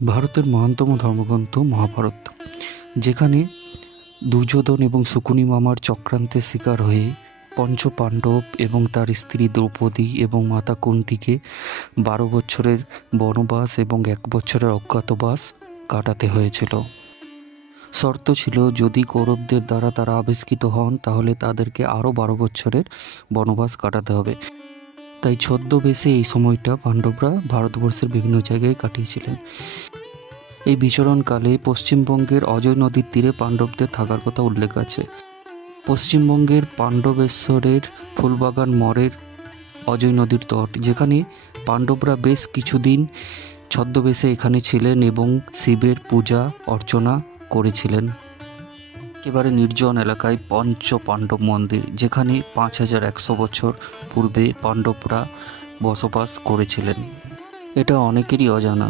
ভারতের মহানতম ধর্মগ্রন্থ মহাভারত, যেখানে দুর্যোধন এবং শকুনি মামার চক্রান্তের শিকার হয়ে পঞ্চ পাণ্ডব এবং তার স্ত্রী দ্রৌপদী এবং মাতা কুন্তিকে 12 বছরের বনবাস এবং 1 বছরের অজ্ঞাতবাস কাটাতে হয়েছিল। শর্ত ছিল, যদি কৌরবদের দ্বারা তারা আবিষ্কৃত হন তাহলে তাদেরকে আরও 12 বছরের বনবাস কাটাতে হবে। তাই ছদ্মবেশে এই সময়টা পাণ্ডবরা ভারতবর্ষের বিভিন্ন জায়গায় কাটিয়েছিলেন। এই বিচরণকালে পশ্চিমবঙ্গের অজয় নদীর তীরে পাণ্ডবদের থাকার কথা উল্লেখ আছে। পশ্চিমবঙ্গের পাণ্ডবেশ্বরের ফুলবাগান মরের অজয় নদীর তট, যেখানে পাণ্ডবরা বেশ কিছুদিন ছদ্মবেশে এখানে ছিলেন এবং শিবের পূজা অর্চনা করেছিলেন। একেবারে নির্জন এলাকায় পঞ্চ পাণ্ডব মন্দির, যেখানে 5100 বছর পূর্বে পাণ্ডবরা বসবাস করেছিলেন। এটা অনেকেরই অজানা।